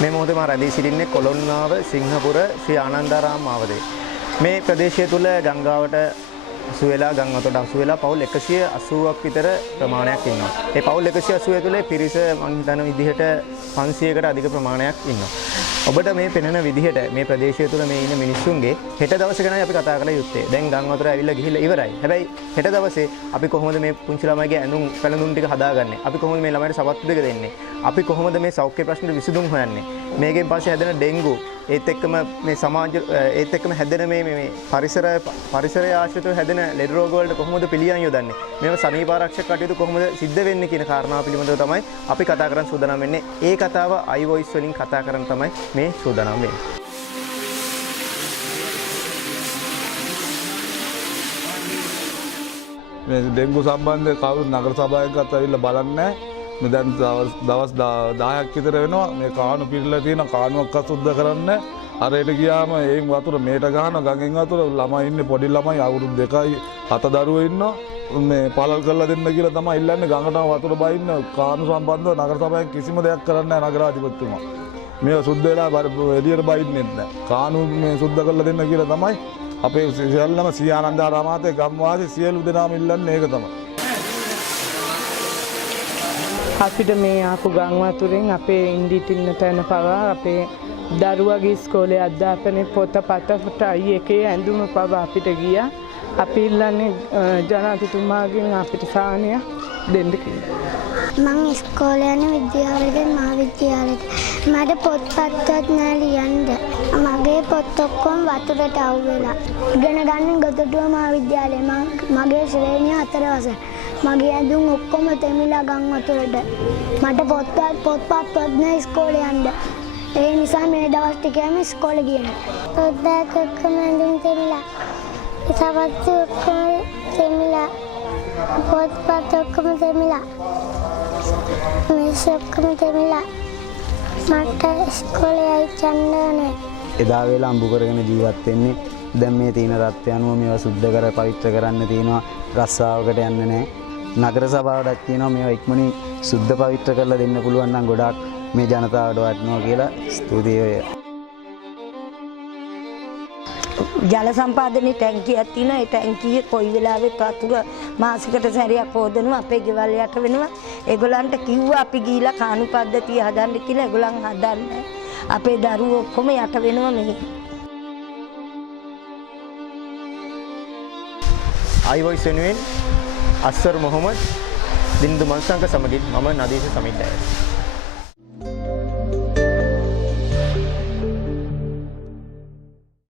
මේ මොහොතේ මා රැඳී සිටින්නේ කොළොන්නාව සිංහපුර ශ්‍රී ආනන්දාරාම ආවතේ. මේ ප්‍රදේශය තුල ගංගාවට අසු වෙලා ගම් අතට අසු වෙලා පවුල් 180ක් විතර ප්‍රමාණයක් ඉන්නවා. ඒ පවුල් 180 තුලේ පිරිස මං හිතන විදිහට 500කට අධික ප්‍රමාණයක් ඉන්නවා. ඔබට මේ පෙනෙන විදිහට මේ ප්‍රදේශය තුල මේ ඉන්න මිනිස්සුන්ගේ හෙට දවසේ ගැන අපි කතා කරලා යුත්තේ. දැන් ගම් වතුර ඇවිල්ලා ගිහිල්ලා ඉවරයි. හැබැයි හෙට දවසේ අපි කොහොමද මේ පුංචි ළමයිගේ ඇඳුම් පැළඳුම් ටික හදාගන්නේ? අපි කොහොමද මේ ළමයිට සපත්තු දෙක දෙන්නේ? අපි කොහොමද මේ සෞඛ්‍ය ප්‍රශ්නෙට විසඳුම් හොයන්නේ? මේකෙන් පස්සේ හැදෙන ඩෙන්ගු ඒත් එක්කම මේ සමාජ ඒත් එක්කම හැදෙන මේ පරිසරය ආශ්‍රිතව හැදෙන ලෙඩ රෝග වලට කොහොමද පිළියම් යොදන්නේ? මේවා සනීප ආරක්ෂක කටයුතු කොහොමද සිද්ධ වෙන්නේ කියන කාරණාව පිළිබඳව තමයි අපි කතා කරන්න සූදානම් වෙන්නේ. ඒ කතාව iVoice වලින් කතා කරන්න තමයි මේ සූදානම් වෙන්නේ. මේ ඩෙන්ගු සම්බන්ධව කවුරුත් නගර සභාවකත් ඇවිල්ලා බලන්නේ නැහැ. දැන් දවස් 10ක් විතර වෙනවා මේ කාණු පිරලා තියෙන කාණුවක්වත් සුද්ධ කරන්න. අරයට ගියාම ඒන් වතුර මේට ගහනවා ගඟෙන් වතුර ළමයි ඉන්නේ පොඩි ළමයි අවුරුදු 2යි 7 දරුවෝ ඉන්නවා. මේ පාලල් කරලා දෙන්න කියලා තමයි ඉල්ලන්නේ ගඟට වතුර බයින්න කාණු සම්බන්ධව නගර සභාවෙන් කිසිම දෙයක් කරන්නේ නැහැ නගරාධිපතිතුමා. මේව සුද්ධ වෙලා එළියට බයින්නේ නැහැ. කාණු මේ සුද්ධ කරලා දෙන්න කියලා තමයි අපේ සියල්ලම ශ්‍රී ආනන්දාරාමාතේ ගම්වාසී සියලු දෙනාම ඉල්ලන්නේ ඒක තමයි. අපිට මේ ආපු ගම් වතුරෙන් අපේ ඉන්දිට ඉන්න තැන පවා අපේ දරුවගේ ඉස්කෝලේ අධ්‍යාපනයේ පොතපතට එකේ ඇඳුම පවා අපිට ගියා. අපි ඉල්ලන්නේ ජනාධිපතිතුමාගෙන් අපිට සාහනය දෙන්න කියලා. මම ඉස්කෝලේ යන විද්‍යාලයකින් මහාවිද්‍යාලයට මට පොත්පත්වත් නෑ ලියන්න. මගේ පොත් ඔක්කොම වතුරට අවු වෙලා. ඉගෙන ගන්න ගොතටුව මහාවිද්‍යාලේ මගේ ශ්‍රේණිය 4 වසර. මගේ ඇඳුම් ඔක්කොම තෙමිලා ගම් වතුරට. මට පොත්පත්වත් නෑ ඉස්කෝලේ යන්න. ඒ නිසා මේ දවස් ටිකේම ඉස්කෝලේ ගියේ නෑ. පොත්පත් ඔක්කොම ඇඳුම් තෙමිලා. සවස්තු ඔක්කොම තෙමිලා. පොත්පත් ඔක්කොම තෙමිලා. මේස ඔක්කොම තෙමිලා. මට ඉස්කෝලේ යන්න ඕනේ. එදා වේලා අඹු කරගෙන ජීවත් වෙන්නේ. දැන් මේ තියෙන තත්ත්වය අනුව මේවා සුද්ධ කර පවිත්‍ර කරන්න තියෙනවා. රස්සාවකට යන්න නැහැ. නගර සභාවටත් කියනවා මේවා ඉක්මනින් සුද්ධ පවිත්‍ර කරලා දෙන්න පුළුවන් නම් ගොඩාක් මේ ජනතාවට වටිනවා කියලා ස්තුතියි. ජල සම්පාදනයේ ටැංකියක් තියෙනවා. ඒ ටැංකියේ කොයි වෙලාවෙත් වතුර මාසෙකට සැරයක් හොදනවා. අපේ ගෙවල් යට වෙනවා. ඒගොල්ලන්ට කිව්වා අපි ගිහිලා කාණු පද්ධතිය හදන්න කියලා. ඒගොල්ලන් හදන්නේ. අපේ දරුවෝ ඔක්කොම යට වෙනවා මෙහි. iVoice වෙනුවෙන් අස්වර් මොහොමඩ් දින්දු මන්සංක සමගින් මම නදීෂ සමිද්දයි.